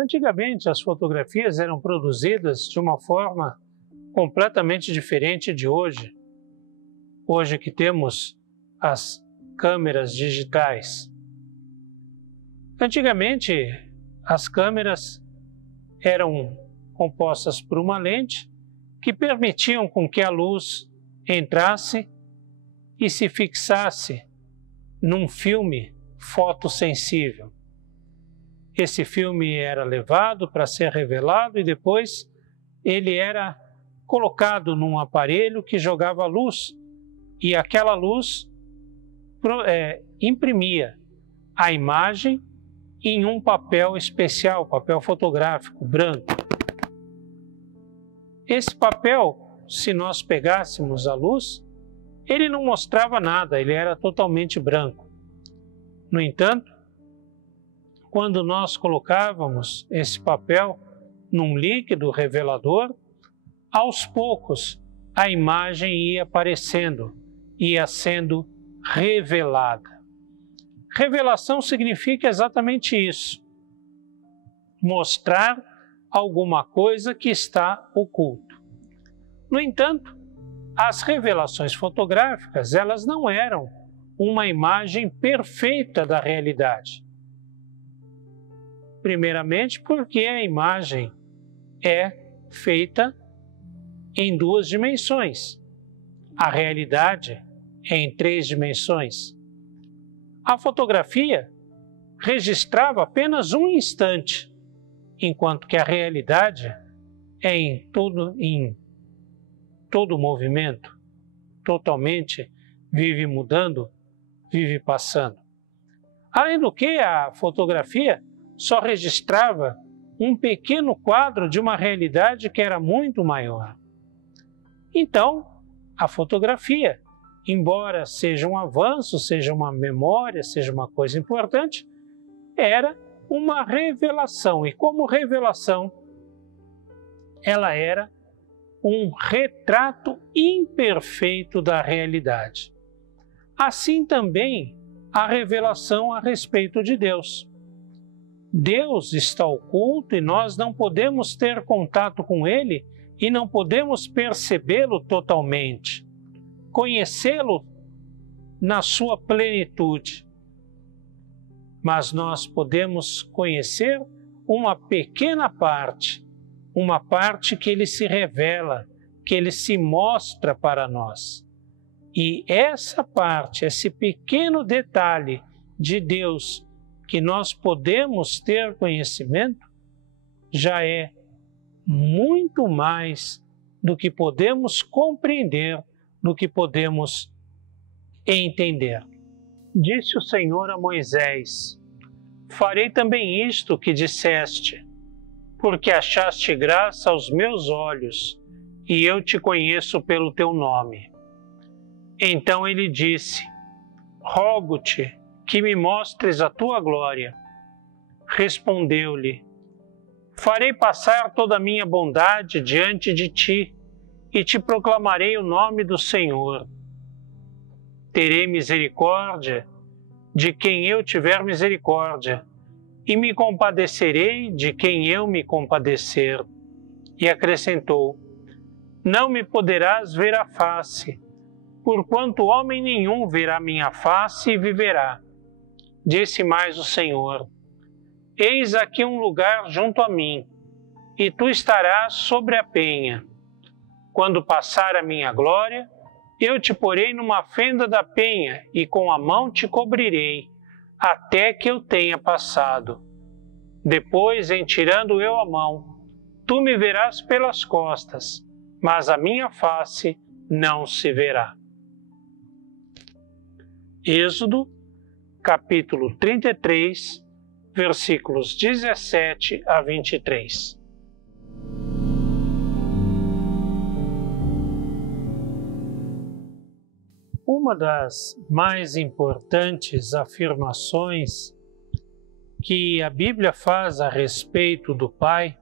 Antigamente, as fotografias eram produzidas de uma forma completamente diferente de hoje. Hoje que temos as câmeras digitais. Antigamente, as câmeras eram compostas por uma lente que permitiam com que a luz entrasse e se fixasse num filme fotossensível. Esse filme era levado para ser revelado e depois ele era colocado num aparelho que jogava luz e aquela luz imprimia a imagem em um papel especial, papel fotográfico branco. Esse papel, se nós pegássemos a luz, ele não mostrava nada, ele era totalmente branco. No entanto, quando nós colocávamos esse papel num líquido revelador, aos poucos a imagem ia aparecendo, ia sendo revelada. Revelação significa exatamente isso: mostrar alguma coisa que está oculto. No entanto, as revelações fotográficas, elas não eram uma imagem perfeita da realidade. Primeiramente, porque a imagem é feita em 2 dimensões. A realidade é em 3 dimensões. A fotografia registrava apenas um instante, enquanto que a realidade é em todo movimento, totalmente vive mudando, vive passando. Além do que, a fotografia só registrava um pequeno quadro de uma realidade que era muito maior. Então, a fotografia, embora seja um avanço, seja uma memória, seja uma coisa importante, era uma revelação. E como revelação, ela era um retrato imperfeito da realidade. Assim também a revelação a respeito de Deus. Deus está oculto e nós não podemos ter contato com Ele e não podemos percebê-lo totalmente, conhecê-lo na sua plenitude. Mas nós podemos conhecer uma pequena parte, uma parte que Ele se revela, que Ele se mostra para nós. E essa parte, esse pequeno detalhe de Deus que nós podemos ter conhecimento, já é muito mais do que podemos compreender, do que podemos entender. Disse o Senhor a Moisés: farei também isto que disseste, porque achaste graça aos meus olhos, e eu te conheço pelo teu nome. Então ele disse: rogo-te que me mostres a tua glória. Respondeu-lhe: farei passar toda a minha bondade diante de ti, e te proclamarei o nome do Senhor. Terei misericórdia de quem eu tiver misericórdia, e me compadecerei de quem eu me compadecer. E acrescentou: não me poderás ver a face, porquanto homem nenhum verá minha face e viverá. Disse mais o Senhor: eis aqui um lugar junto a mim, e tu estarás sobre a penha. Quando passar a minha glória, eu te porei numa fenda da penha, e com a mão te cobrirei, até que eu tenha passado. Depois, em tirando eu a mão, tu me verás pelas costas, mas a minha face não se verá. Êxodo, capítulo 33, versículos 17 a 23. Uma das mais importantes afirmações que a Bíblia faz a respeito do Pai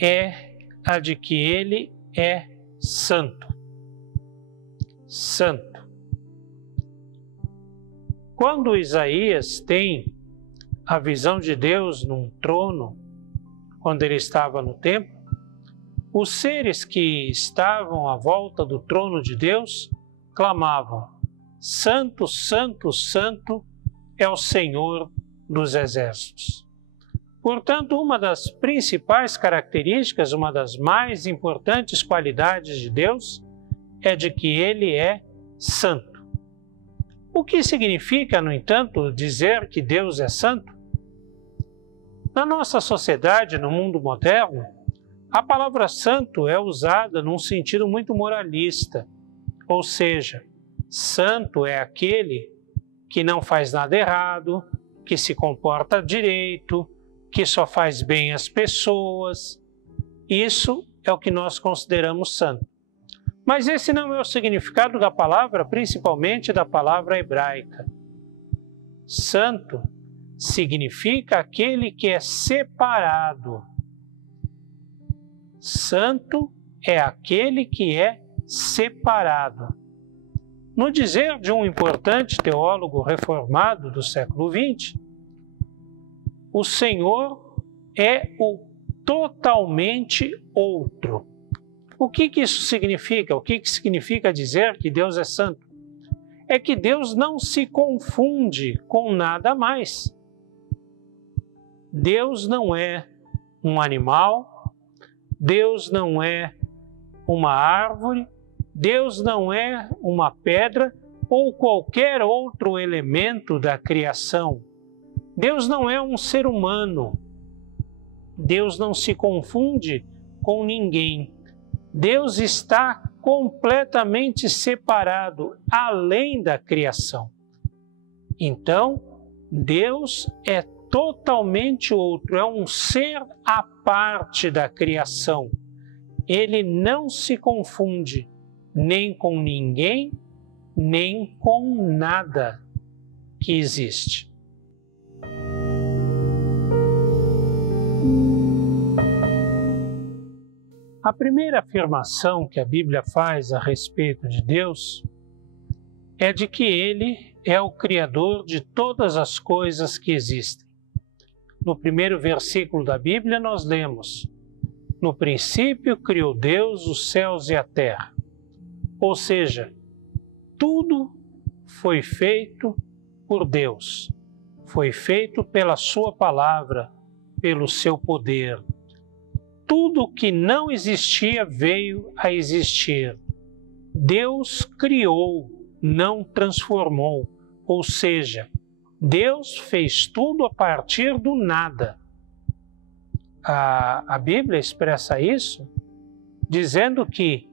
é a de que Ele é santo. Santo. Quando Isaías tem a visão de Deus num trono, quando ele estava no templo, os seres que estavam à volta do trono de Deus clamavam: Santo, Santo, Santo é o Senhor dos Exércitos. Portanto, uma das principais características, uma das mais importantes qualidades de Deus é de que Ele é santo. O que significa, no entanto, dizer que Deus é santo? Na nossa sociedade, no mundo moderno, a palavra santo é usada num sentido muito moralista, ou seja, santo é aquele que não faz nada errado, que se comporta direito, que só faz bem às pessoas. Isso é o que nós consideramos santo. Mas esse não é o significado da palavra, principalmente da palavra hebraica. Santo significa aquele que é separado. Santo é aquele que é separado. No dizer de um importante teólogo reformado do século XX, o Senhor é o totalmente outro. O que isso significa? O que significa dizer que Deus é santo? É que Deus não se confunde com nada mais. Deus não é um animal, Deus não é uma árvore, Deus não é uma pedra ou qualquer outro elemento da criação. Deus não é um ser humano. Deus não se confunde com ninguém. Deus está completamente separado, além da criação. Então, Deus é totalmente outro, é um ser à parte da criação. Ele não se confunde nem com ninguém, nem com nada que existe. A primeira afirmação que a Bíblia faz a respeito de Deus é de que Ele é o Criador de todas as coisas que existem. No primeiro versículo da Bíblia nós lemos: no princípio criou Deus os céus e a terra. Ou seja, tudo foi feito por Deus, foi feito pela sua palavra, pelo seu poder. Tudo que não existia veio a existir. Deus criou, não transformou. Ou seja, Deus fez tudo a partir do nada. A Bíblia expressa isso dizendo que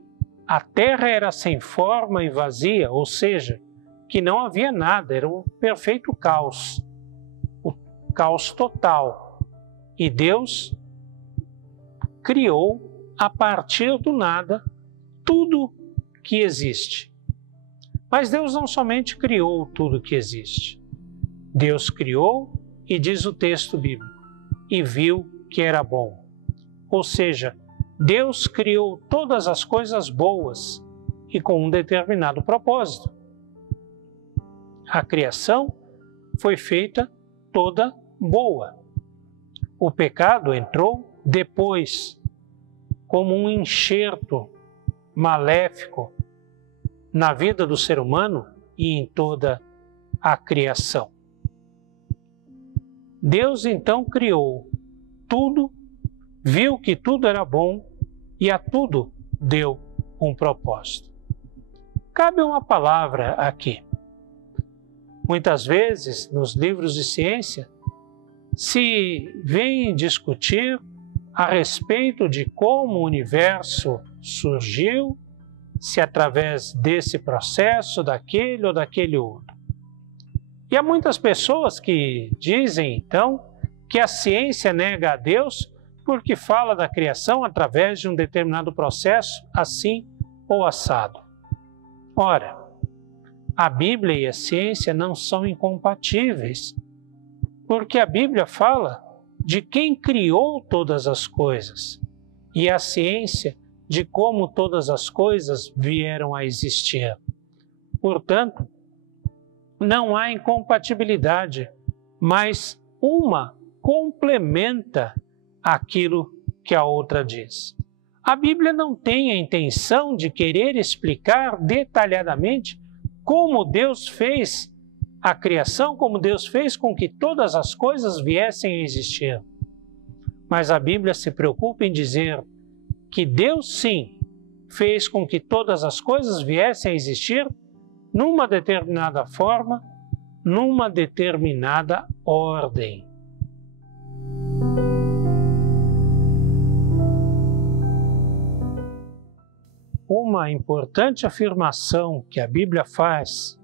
a terra era sem forma e vazia, ou seja, que não havia nada, era um perfeito caos, o caos total. E Deus criou a partir do nada tudo que existe. Mas Deus não somente criou tudo que existe. Deus criou, e diz o texto bíblico, e viu que era bom. Ou seja, Deus criou todas as coisas boas e com um determinado propósito. A criação foi feita toda boa. O pecado entrou depois, como um enxerto maléfico na vida do ser humano e em toda a criação. Deus então criou tudo, viu que tudo era bom e a tudo deu um propósito. Cabe uma palavra aqui. Muitas vezes, nos livros de ciência, se vem discutir a respeito de como o universo surgiu, se através desse processo, daquele ou daquele outro. E há muitas pessoas que dizem, então, que a ciência nega a Deus porque fala da criação através de um determinado processo, assim ou assado. Ora, a Bíblia e a ciência não são incompatíveis, porque a Bíblia fala de quem criou todas as coisas e a ciência de como todas as coisas vieram a existir. Portanto, não há incompatibilidade, mas uma complementa aquilo que a outra diz. A Bíblia não tem a intenção de querer explicar detalhadamente como Deus fez a criação, como Deus fez com que todas as coisas viessem a existir. Mas a Bíblia se preocupa em dizer que Deus, sim, fez com que todas as coisas viessem a existir numa determinada forma, numa determinada ordem. Uma importante afirmação que a Bíblia faz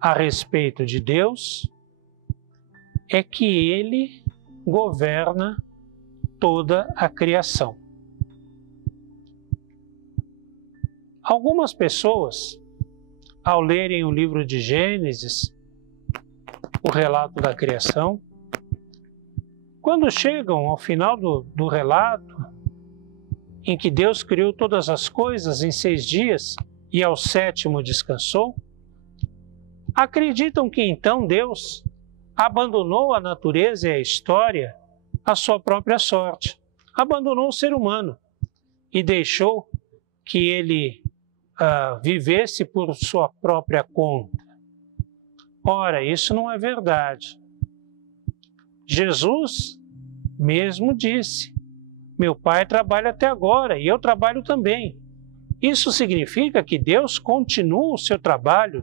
a respeito de Deus é que Ele governa toda a criação. Algumas pessoas, ao lerem o livro de Gênesis, o relato da criação, quando chegam ao final do relato, em que Deus criou todas as coisas em 6 dias e ao 7º descansou, acreditam que então Deus abandonou a natureza e a história à sua própria sorte, abandonou o ser humano e deixou que ele vivesse por sua própria conta. Ora, isso não é verdade. Jesus mesmo disse: meu Pai trabalha até agora e eu trabalho também. Isso significa que Deus continua o seu trabalho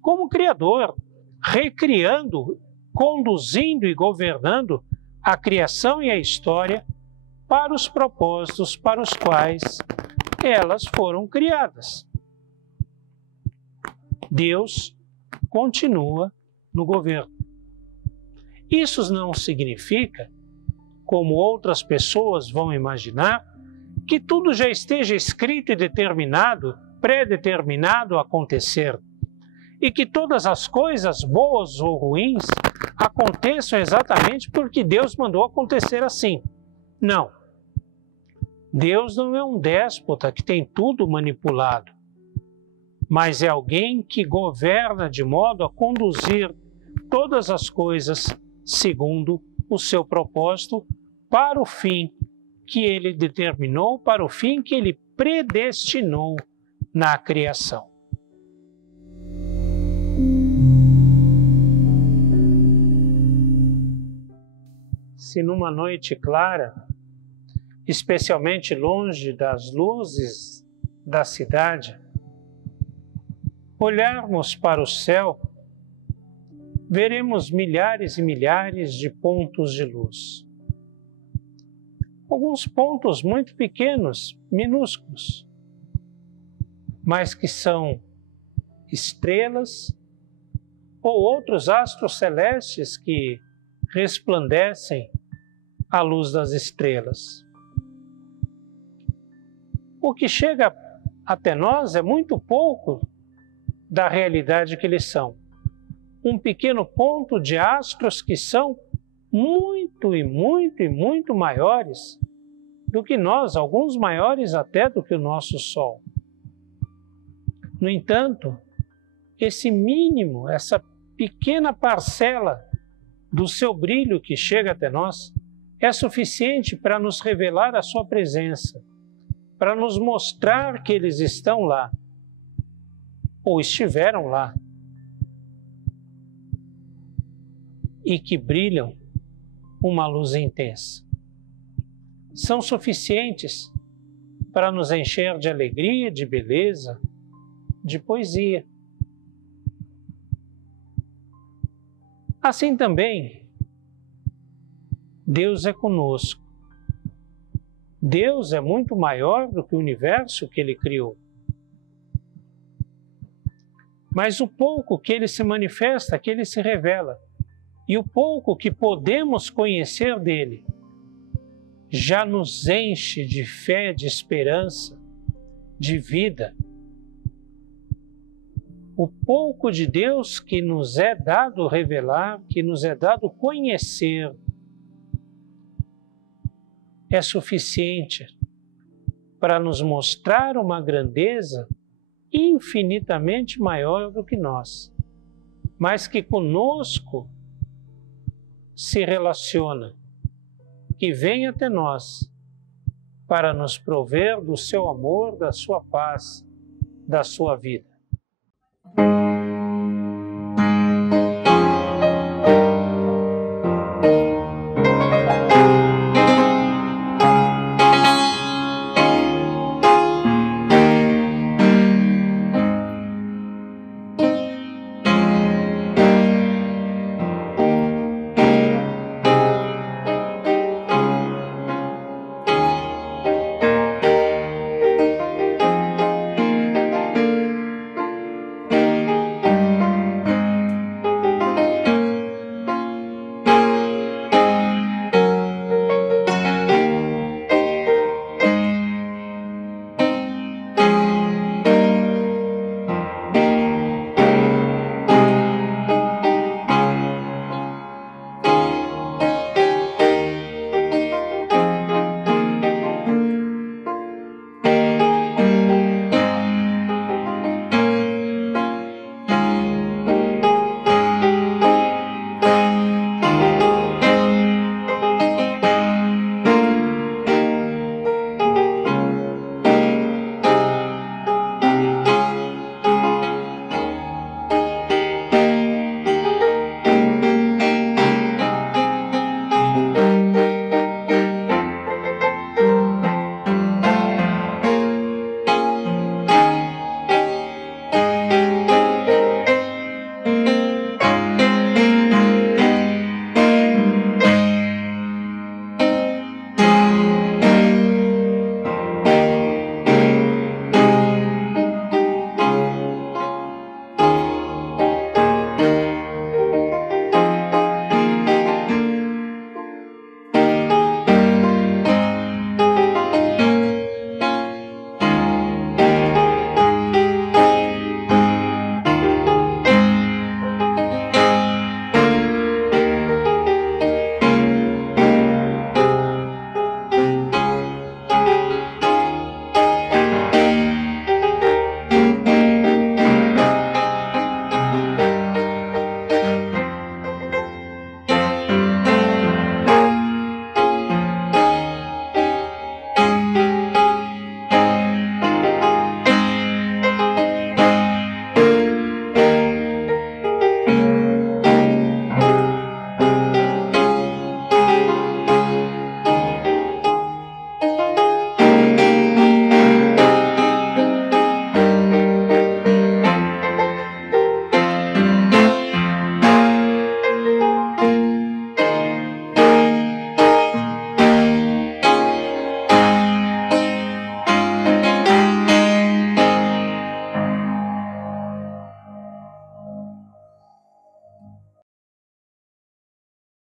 como Criador, recriando, conduzindo e governando a criação e a história para os propósitos para os quais elas foram criadas. Deus continua no governo. Isso não significa, como outras pessoas vão imaginar, que tudo já esteja escrito e determinado, pré-determinado a acontecer, e que todas as coisas, boas ou ruins, aconteçam exatamente porque Deus mandou acontecer assim. Não. Deus não é um déspota que tem tudo manipulado, mas é alguém que governa de modo a conduzir todas as coisas segundo o seu propósito, para o fim que ele determinou, para o fim que ele predestinou na criação. Se numa noite clara, especialmente longe das luzes da cidade, olharmos para o céu, veremos milhares e milhares de pontos de luz. Alguns pontos muito pequenos, minúsculos, mas que são estrelas ou outros astros celestes que resplandecem à luz das estrelas. O que chega até nós é muito pouco da realidade que eles são. Um pequeno ponto de astros que são muito e muito e muito maiores do que nós, alguns maiores até do que o nosso Sol. No entanto, esse mínimo, essa pequena parcela do seu brilho que chega até nós, é suficiente para nos revelar a sua presença, para nos mostrar que eles estão lá, ou estiveram lá, e que brilham uma luz intensa. São suficientes para nos encher de alegria, de beleza, de poesia. Assim também, Deus é conosco. Deus é muito maior do que o universo que Ele criou. Mas o pouco que Ele se manifesta, que Ele se revela, e o pouco que podemos conhecer dele, já nos enche de fé, de esperança, de vida. O pouco de Deus que nos é dado revelar, que nos é dado conhecer, é suficiente para nos mostrar uma grandeza infinitamente maior do que nós, mas que conosco se relaciona, que vem até nós para nos prover do seu amor, da sua paz, da sua vida.